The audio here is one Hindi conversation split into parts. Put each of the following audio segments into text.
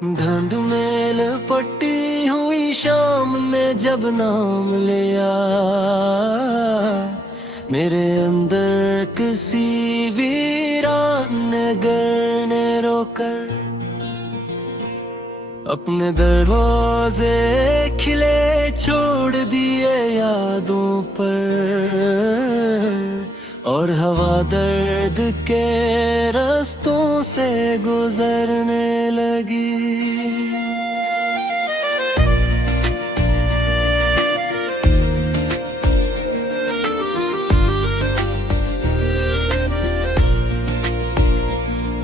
धुंध में लपटी हुई शाम ने जब नाम लिया, मेरे अंदर किसी वीरान नगर ने रोकर अपने दरवाजे खिले छोड़ दिए यादों पर, और हवा दर्द के रास्तों से गुजरने लगी।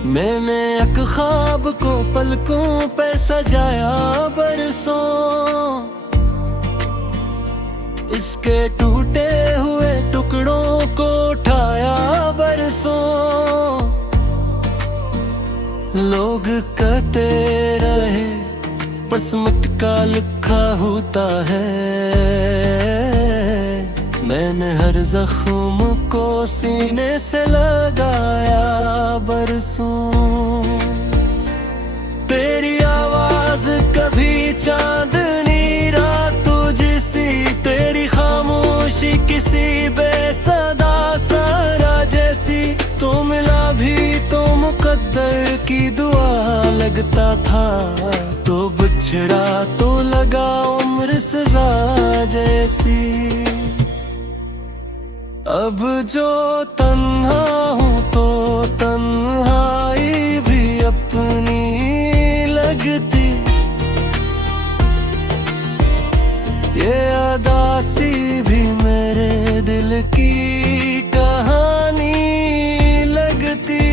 मैंने एक ख्वाब को पलकों पे सजाया बरसों, इसके टूटे हुए टुकड़ों को उठाया बरसों। लोग कहते रहे किस्मत का लिखा होता है, मैंने हर जख्म को सीने से लगाया बरसों। तेरी आवाज कभी चांदनी रातों जैसी, तेरी खामोशी किसी बेसदा सारा जैसी। तो मिला भी तो मुकद्दर की दुआ लगता था, तो बिछड़ा तो लगा उम्र सजा जैसी। अब जो तन्हा हूँ तो तन्हाई भी अपनी लगती, ये अदासी भी मेरे दिल की कहानी लगती।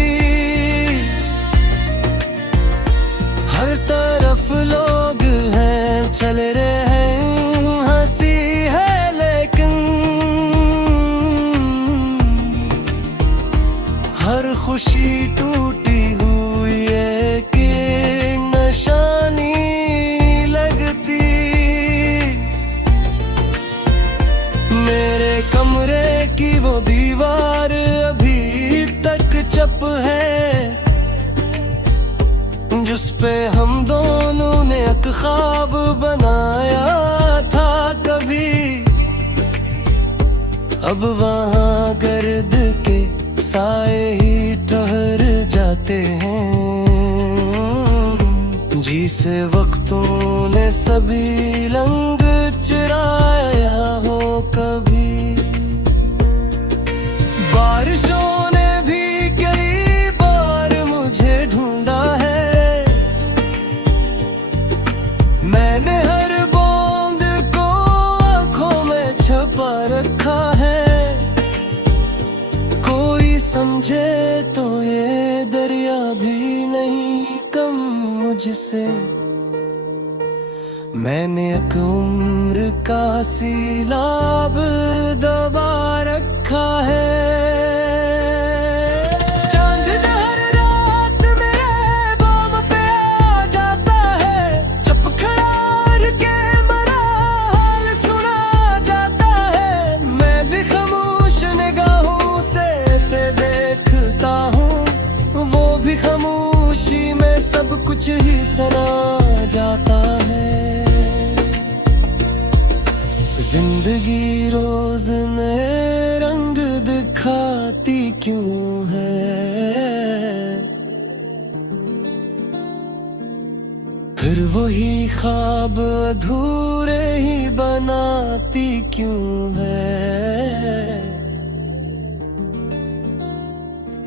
हर तरफ लोग हैं चल रहे हैं, हंसी है लेकिन हर खुशी टूटी हुई एक निशानी लगती। मेरे कमरे की वो दीवार अभी तक चप है, जिस पे हम दोनों ने एक ख्वाब बनाया था कभी। अब वहाँ गर्द के साए ही ठहर जाते हैं, जिसे वक्तों ने सभी रंग चुराया हो कभी। बारिशों ने भी कई बार मुझे ढूंढा है, मैंने हर बूंद को आँखों में छुपा रखा है। समझे तो ये दरिया भी नहीं कम मुझसे, मैंने एक उम्र का सीलाब दबा रखा है। चांद हर रात मेरे बाम पे आ जाता है, चुप खड़ा के मरा हाल सुना जाता है। मैं भी खामोश निगाहों से देखता हूँ, वो भी खामोशी में सब कुछ ही सुना जाता है। जिंदगी रोज नए रंग दिखाती क्यों है, फिर वही ख्वाब अधूरे ही बनाती क्यों है।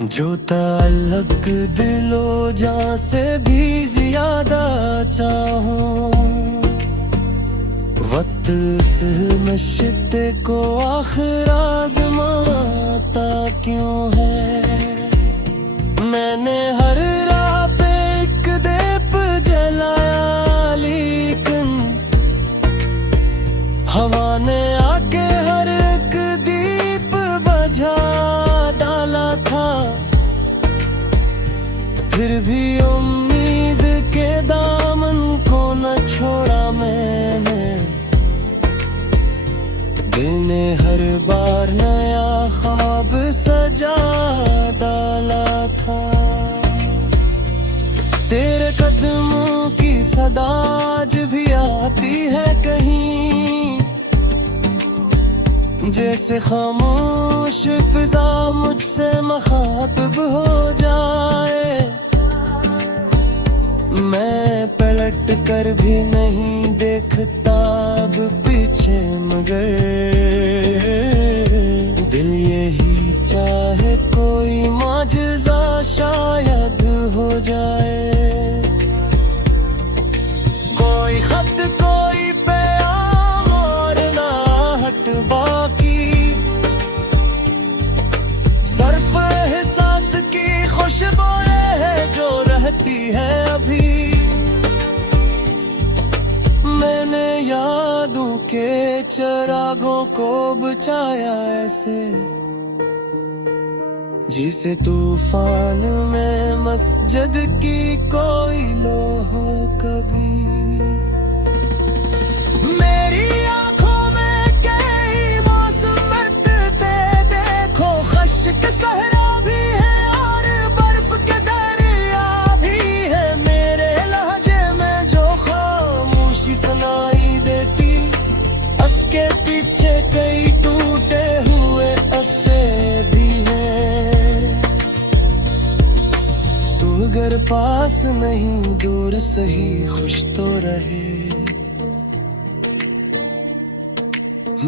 जो ताल्लुक दिलो जान से भी ज्यादा चाहूं, वक्त से मश्ते को आखिर आजमाता क्यों है। मैंने हर राह पे एक दीप जलाया, लेकिन हवा ने आके हर एक दीप बुझा डाला था। फिर भी उम्मीद के दामन को न छोड़ा मैंने, दिल ने हर बार नया ख्वाब सजा डाला था। तेरे कदमों की याद आज भी आती है कहीं, जैसे खामोश फिजा मुझसे मुखातिब हो जाए। मैं पलट कर भी नहीं देखता अब पीछे, मगर दिल यही चाहे कोई माजिज़ा शायद हो जाए। कोई खत कोई पैगाम और ना हट बाकी, सर्फ एहसास की खुशबू है जो रहती है अभी। मैंने यादों के चिरागों को बुझाया ऐसे, जिसे तूफान में मस्जिद की कोई लो हो कभी। मेरी आंखों में कई मौसम बदलते देखो, खश्क सहरा भी है और बर्फ के दरिया भी है। मेरे लहजे में जो खामोशी सुनाई देती, उसके पीछे कई टूटे हुए अस्से भी हैं। तू अगर पास नहीं दूर सही खुश तो रहे।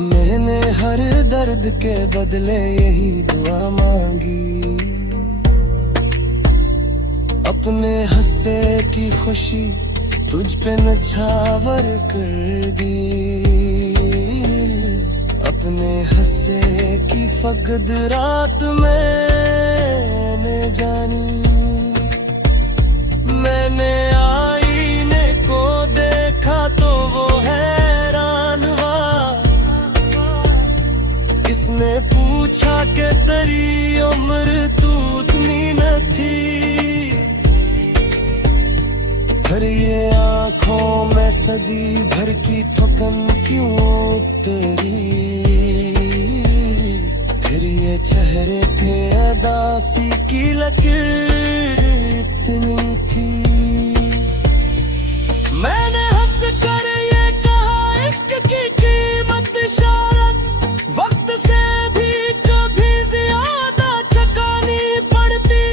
मैंने हर दर्द के बदले यही दुआ मांगी, अपने हंसे की खुशी तुझ पे नछावर कर दी। अपने हंसे की फकद रात मैंने जानी। मैंने आईने को देखा तो वो हैरान हुआ, किसने पूछा कि तेरी उम्र तू उतनी न थी। फिर ये आंखों में सदी भर की थकन क्यों तेरी, फिर ये चेहरे पे अदासी की लकीर इतनी थी। मैंने हंस कर ये कहा इश्क की कीमत शायद वक्त से भी कभी ज्यादा चुकानी पड़ती।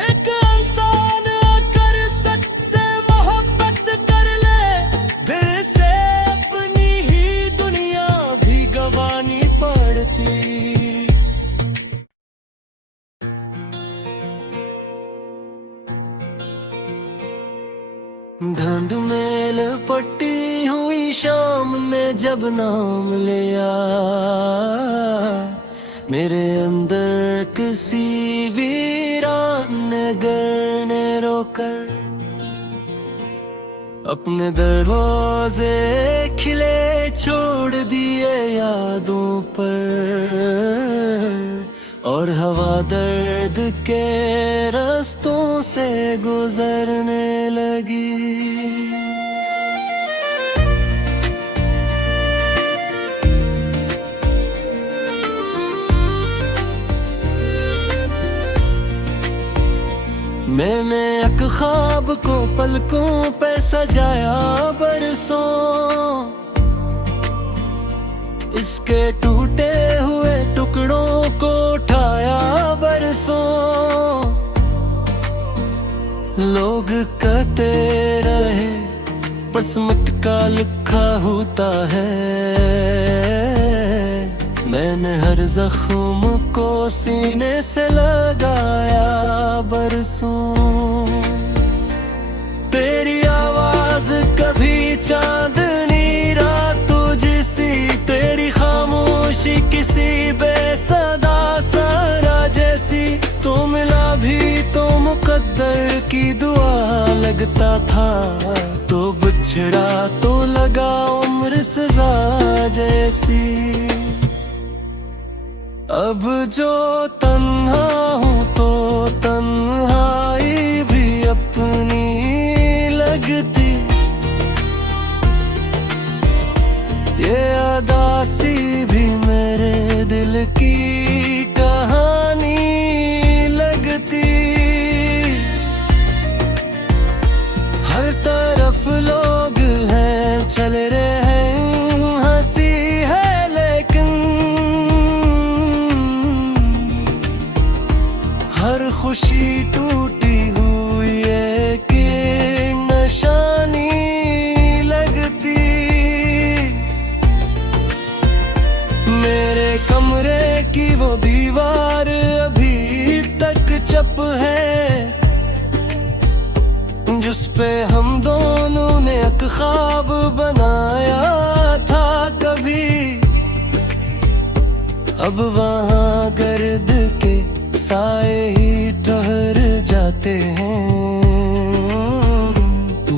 एक इंसान अगर सच से मोहब्बत कर ले, दिल से अपनी ही दुनिया भी गंवानी पड़ती। धुंध में लपटी हुई शाम ने जब नाम लिया, मेरे अंदर किसी वीरान नगर ने रोकर अपने दरवाजे खिले छोड़ दिए यादों पर, और हवा दर्द के रास्तों से गुजरने लगी। मैंने एक ख्वाब को पलकों पे सजाया बरसों, इसके टूटे हुए टुकड़ों को उठाया बरसों। लोग कहते रहे बस मिट का लिखा होता है, मैंने हर जख्म को सीने से लगाया बरसों। तेरी आवाज कभी चांदनी रात जैसी, तेरी खामोशी किसी बेसदा सारा जैसी। तो मिला भी तो मुकद्दर की दुआ लगता था, तो बिछड़ा तो लगा उम्र सजा जैसी। अब जो तन्हा हूँ तो तन्हाई भी अपनी लगती, ये अदासी भी मेरे दिल की कहानी लगती। हर तरफ लोग खुशी टूटी हुई एक निशानी लगती। मेरे कमरे की वो दीवार अभी तक चप है, जिस पे हम दोनों ने एक ख्वाब बनाया था कभी। अब वहाँ गर्द के साए ही ठहर जाते हैं,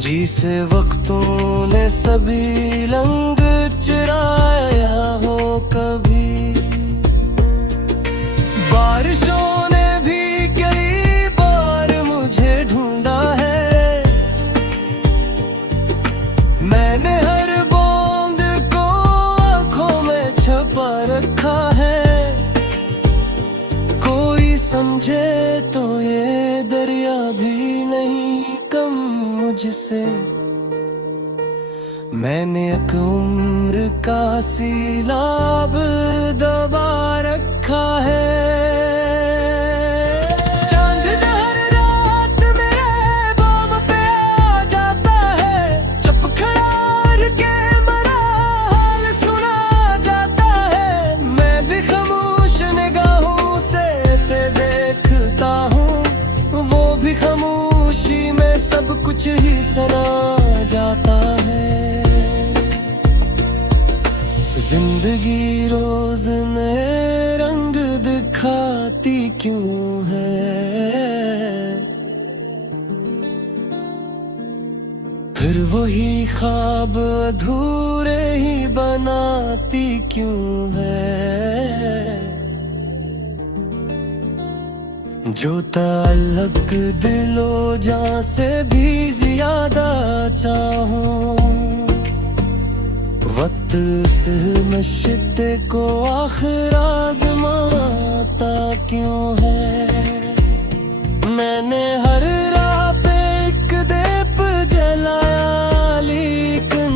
जिसे वक्तों ने सभी रंग चुराया हो कभी। बारिशों ने भी कई बार मुझे ढूंढा है, मैंने हर बूंद को आंखों में छुपा रखा है। कोई समझे तो ये दरिया भी नहीं कम मुझसे। मैंने एक उम्र का सैलाब दबा रखा है। चांद हर रात मेरे बाम पे आ जाता है, चुप खड़ा के मरा हाल सुना जाता है। मैं भी खामोश निगाहों से देखता हूँ, वो भी खामोशी में सब कुछ ही सुना जाता है। जिंदगी रोज नए रंग दिखाती क्यों है, फिर वही ख्वाब अधूरे ही बनाती क्यों है। जो ताल्लुक दिलो जान से भी ज्यादा चाहूं, वक्त से मश्ते को आखिर आजमाता क्यों है। मैंने हर राह पे एक दीप जलाया, लेकिन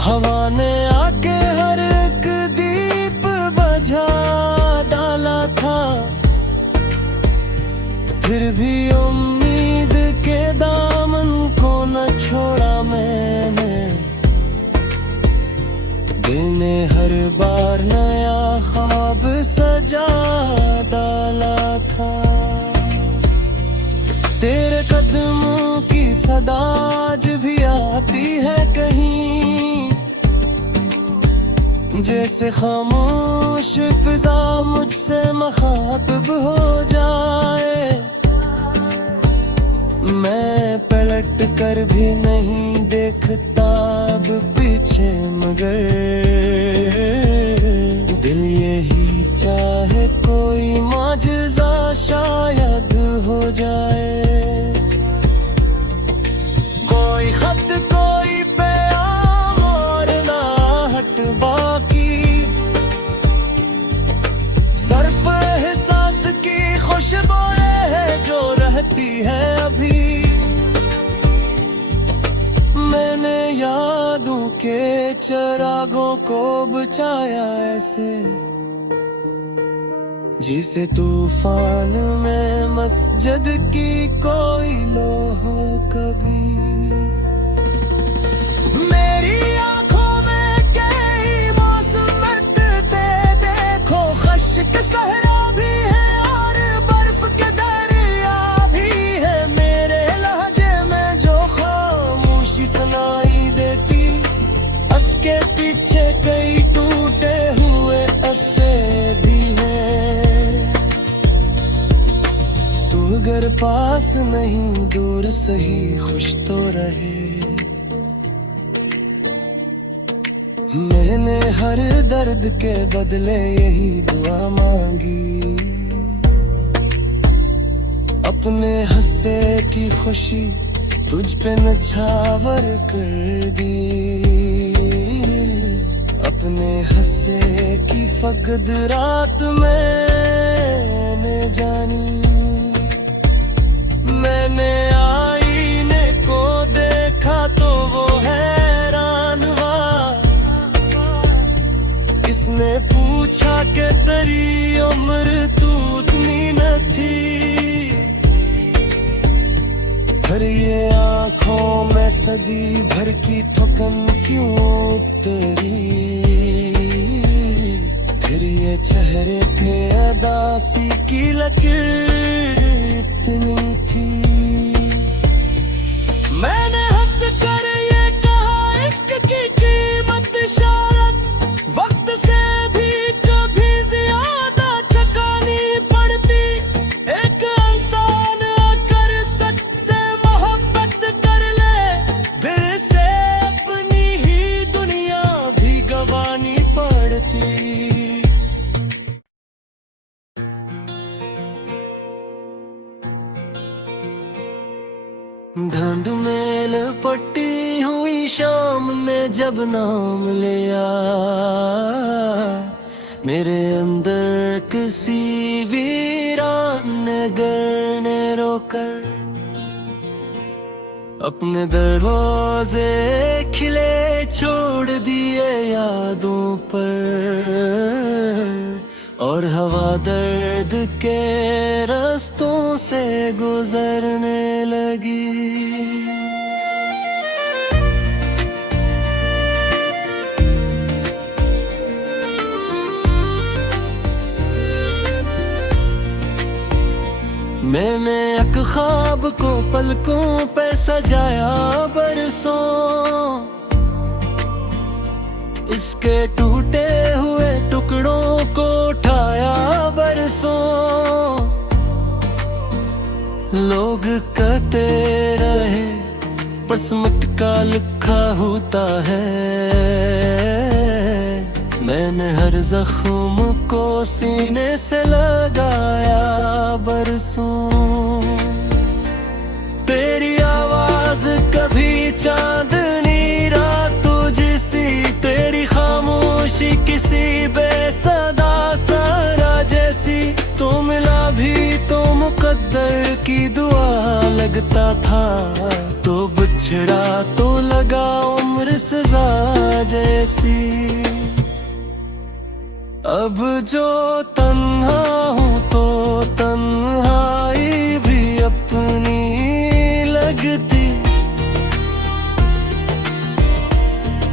हवा ने आके हर एक दीप बुझा डाला था। फिर भी उम्मीद के दामन को न छोड़ा मैंने, दिल ने हर बार नया ख्वाब सजा डाला था। तेरे कदमों की सदा आज भी आती है कहीं, जैसे खामोश फिजा मुझसे मुखातिब हो जाए। मैं पलट कर भी नहीं देखता अब पीछे, मगर दिल यही चाहे कोई माजज़ा शायद हो जाए। कोई खत कोई प्याम और ना हट बाकी, सर्फ एहसास की खुशबुएं है जो रहती है अभी। मैंने यादों के चिरागों को बुझाया ऐसे, जिसे तूफान में मस्जिद की कोई लो हो कभी। मेरी आंखों में कई मौसम बरसते देखो, खश्क सहरा भी है और बर्फ के दरिया भी है। मेरे लहजे में जो खामोशी सुनाई देती, उसके पीछे कई टूटे हुए अस्से भी हैं। तू अगर पास नहीं दूर सही खुश तो रहे। मैंने हर दर्द के बदले यही दुआ मांगी, अपने हंसे की खुशी तुझ पे नछावर कर दी। अपने हंसे की फकद रात मैंने जानी। मैंने आईने को देखा तो वो हैरान हुआ, किसने पूछा कि तेरी उम्र तू उतनी सदी भर की थकन क्यों तेरी, फिर ये चेहरे पे अदासी की लकीर इतनी थी। मैंने हंस कर ये कहा इश्क की कीमत शायद वक्त से भी कभी ज्यादा चुकानी पड़ती। एक इंसान अगर सच से मोहब्बत कर ले, दिल से अपनी ही दुनिया भी गंवानी पड़ती। धुंध में लपटी हुई शाम ने जब नाम लिया, मेरे अंदर किसी वीरान नगर ने रोकर अपने दरवाजे खिले छोड़ दिए यादों पर, और हवा दर्द के रास्तों से गुजरने लगी। मैंने एक ख्वाब को पलकों पे सजाया बरसों, इसके टूटे हुए टुकड़ों को उठाया बरसों। लोग कहते रहे पर सिमट का लिखा होता है, मैंने हर जख्म को सीने से लगाया बरसों। तेरी आवाज कभी चांदनी रातों जैसी, तेरी खामोशी किसी बेसदा सारा जैसी। तो मिला भी तो मुकद्दर की दुआ लगता था, तो बिछड़ा तो लगा उम्र सजा जैसी। अब जो तन्हा हूँ तो तन्हाई भी अपनी लगती,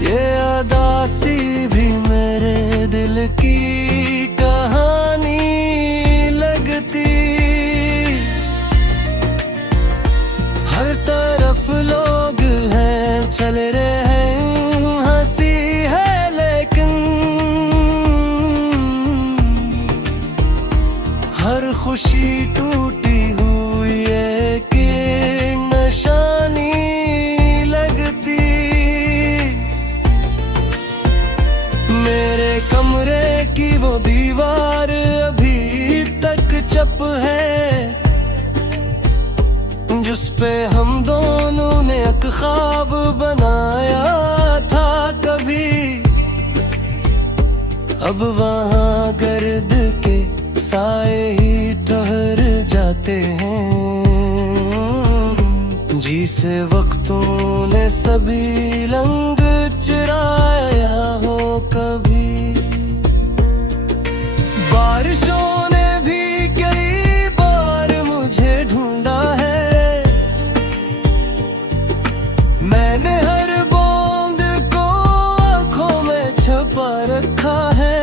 ये अदासी भी मेरे दिल की कहानी लगती। हर तरफ लोग हैं चल रहे हैं, हंसी है लेकिन हर खुशी टूटी हुई एक निशानी लगती। मेरे कमरे की वो दीवार अभी तक चप है, जिस पे हम दोनों ने एक ख्वाब बनाया था कभी। अब वहाँ गर्द के साए ही ठहर जाते हैं, जिसे वक्तों ने सभी रंग चुराया हो कभी। बारिशों ने भी कई बार मुझे ढूंढा है, मैंने हर बूंद को आंखों में छुपा रखा है।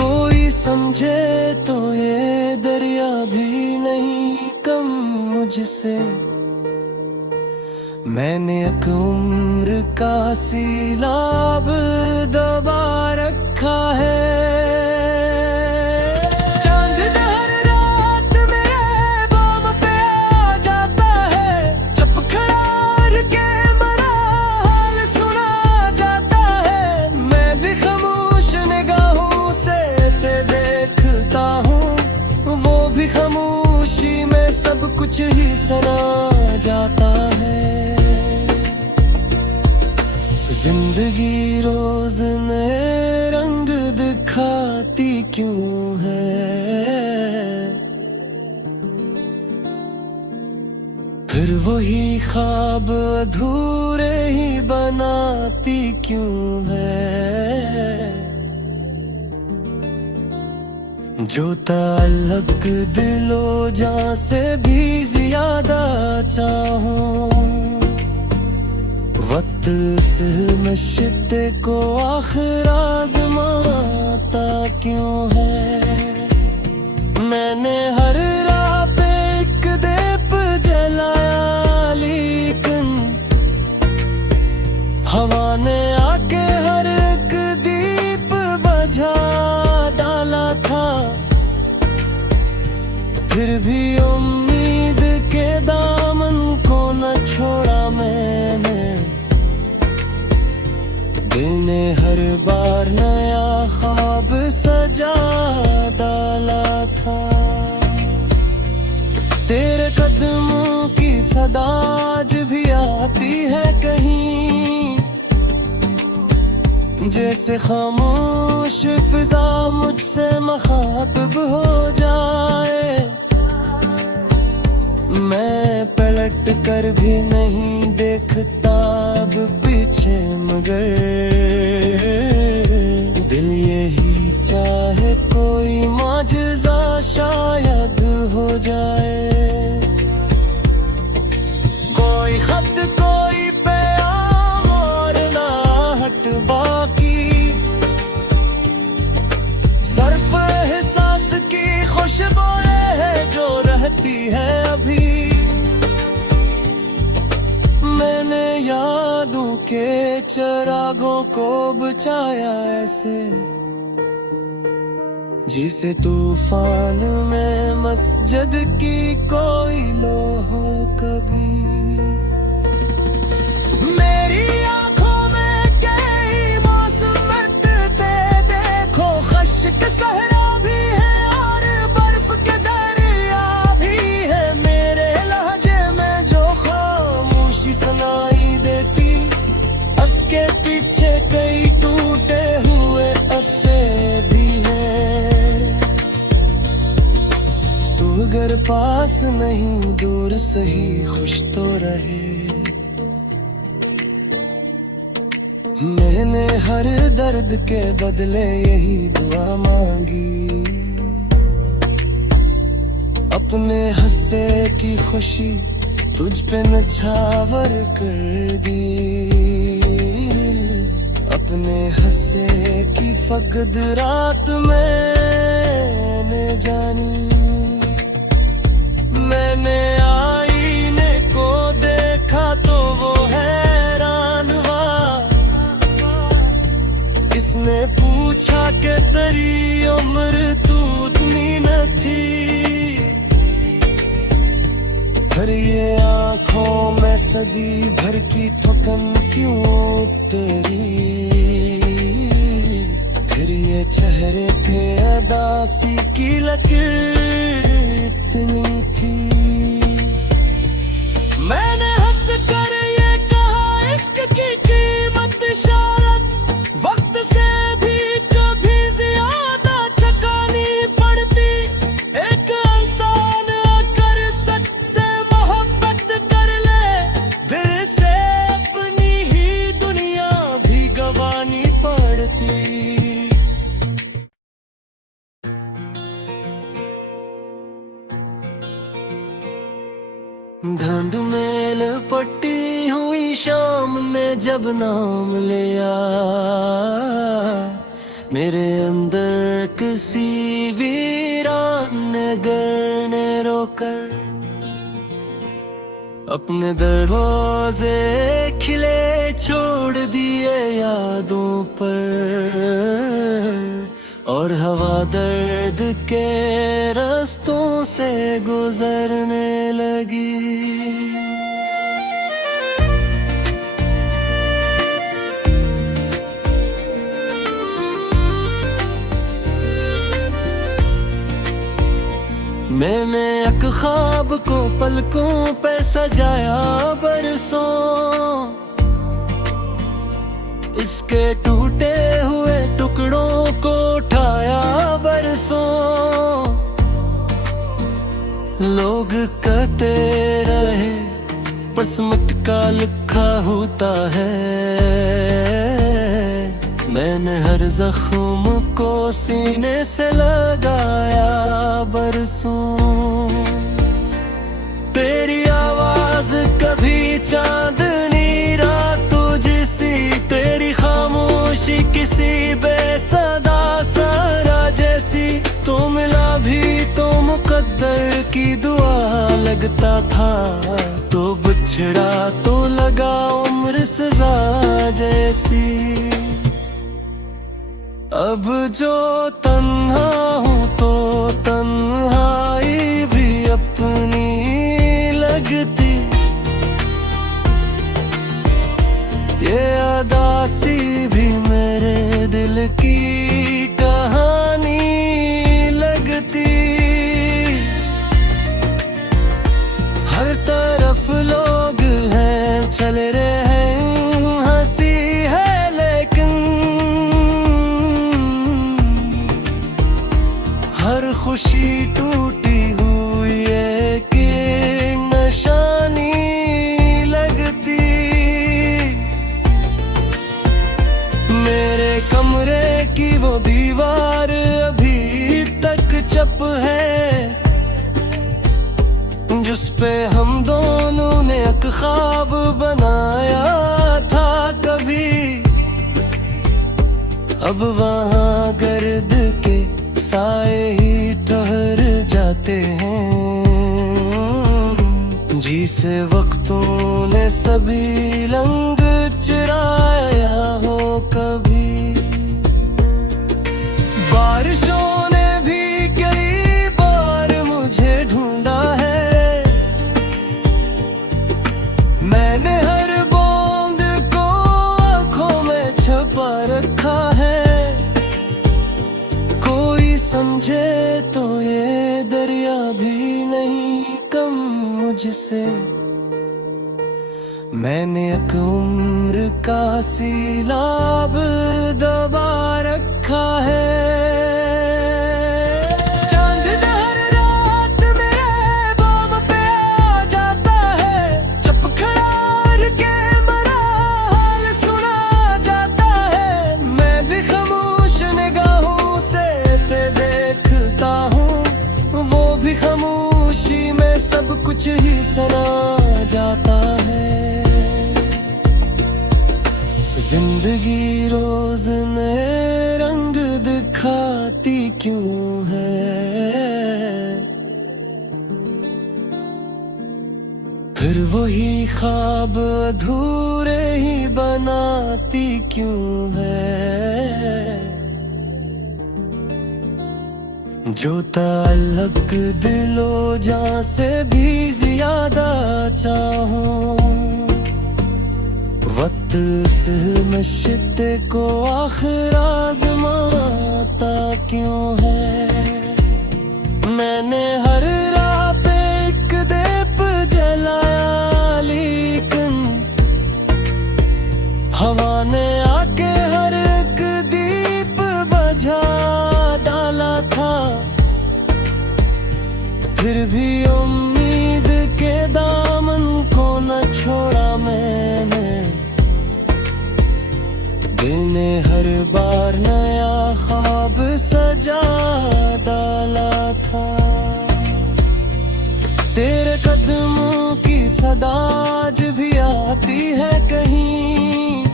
कोई समझे तो ये दरिया भी नहीं कम मुझसे, मैंने एक उम्र का सीलाब दबा रखा है। कुछ ही सना जाता है, जिंदगी रोज नए रंग दिखाती क्यों है, फिर वही ख्वाब अधूरे ही बनाती क्यों है। जो ताल्लुक दिलो जान से भी ज्यादा चाहूं, वक्त उस मश्ते को आखिर आजमाता क्यों है। मैंने हर राह पे एक दीप जलाया, लेकिन हवा ने आके हर एक दीप बुझा डाला था। फिर भी उम्मीद के दामन को न छोड़ा मैंने। दिल ने हर बार नया ख्वाब सजा डाला था। तेरे कदमों की सदा आज भी आती है कहीं, जैसे खामोश फिजा मुझसे मुखातिब हो जाए। मैं पलट कर भी नहीं देखता अब पीछे, मगर दिल यही चाहे कोई माजज़ा शायद हो जाए। कोई खत कोई पैगाम और ना हट बाकी, सर्फ एहसास की खुशबुएं है जो रहती है अभी। मैंने यादों के चिरागों को बुझाया ऐसे, जिसे तूफान में मस्जिद की कोई लो हो कभी। मेरी आंखों में कई मौसम बरसते देखो, खश्क सहरा भी है और बर्फ के दरिया भी है। मेरे लहजे में जो खामोशी सुनाई देती, उसके पीछे कई टूटे हुए अस्से भी हैं। तू अगर पास नहीं दूर सही खुश तो रहे। मैंने हर दर्द के बदले यही दुआ मांगी, अपने हंसे की खुशी तुझ पे नछावर कर दी। अपने हंसे की फकद रात मैंने जानी। मैंने आईने को देखा तो वो हैरान हुआ। इसने पूछा कि तेरी उम्र तू उतनी न थी, फिर ये आंखों में सदी भर की थकन क्यों तेरी। फिर ये चेहरे पे अदासी की लकीर इतनी थी। मैंने हंस कर ये कहा इश्क की कीमत शायद वक्त से भी कभी ज्यादा चुकानी पड़ती। एक इंसान अगर सच से मोहब्बत कर ले, दिल से अपनी ही दुनिया भी गंवानी पड़ती। धुंध में लपटी हुई शाम ने जब नाम लिया, मेरे अंदर किसी वीरान नगर ने रोकर अपने दरवाजे खिले छोड़ दिए यादों पर। और हवा दर्द के रास्तों से गुजरने लगी। मैंने एक ख्वाब को पलकों पे सजाया बरसों, इसके टूटे हुए टुकड़ों को उठाया बरसों। लोग कहते रहे पर सिमट का लिखा होता है। मैंने हर जख्म को सीने से लगाया बरसों। तेरी आवाज कभी चांदनी रात तुझे तो मिला भी तो मुकद्दर की दुआ लगता था, तो बिछड़ा तो लगा उम्र सजा जैसी। अब जो तन्हा हूँ तो तन्हाई भी अपनी लगती, ये अदासी भी मेरे दिल की कहानी लगती। हर तरफ लोग हैं, चल रहे हैं, हंसी है लेकिन हर खुशी टूटी हुई एक निशानी लगती। मेरे कमरे की वो दीवार अभी तक चप है, जिस पे हम दोनों ने एक ख्वाब बनाया था कभी। अब वहाँ गर्द के साए ही ठहर जाते हैं, जिसे वक्तों ने सभी रंग चुराया हो कभी। बारिशों ने भी कई बार मुझे ढूंढा है, मैंने हर बूंद को आंखों में छुपा रखा है। कोई समझे तो ये दरिया भी नहीं कम मुझसे, मैंने एक उम्र का सीलाब दबा रखा है। चांद हर रात मेरे बाम पे आ जाता है, चुप खड़ा के मरा हाल सुना जाता है। मैं भी खामोश निगाहों से देखता हूँ, वो भी खामोशी में सब कुछ ही सुना जाता है। जिंदगी रोज नए रंग दिखाती क्यों है, फिर वही ख्वाब अधूरे ही बनाती क्यों है। जो ताल्लुक दिलो जान से भी ज्यादा चाहूं, वक्त से मश्ते को आखिर आजमाता क्यों है। मैंने हर राह पे एक दीप जलाया, लेकिन हवा ने आके हर एक दीप बुझा डाला था। फिर भी उम्मीद के दामन को न छोड़ा मैंने, दिल ने हर बार नया ख्वाब सजा डाला था। तेरे कदमों की सदा आज भी आती है कहीं,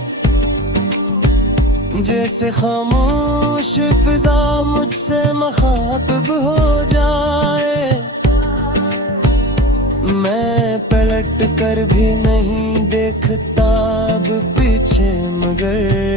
जैसे खामोश फिजा मुझसे मुखातिब हो जाए। मैं पलट कर भी नहीं देखता अब पीछे, मगर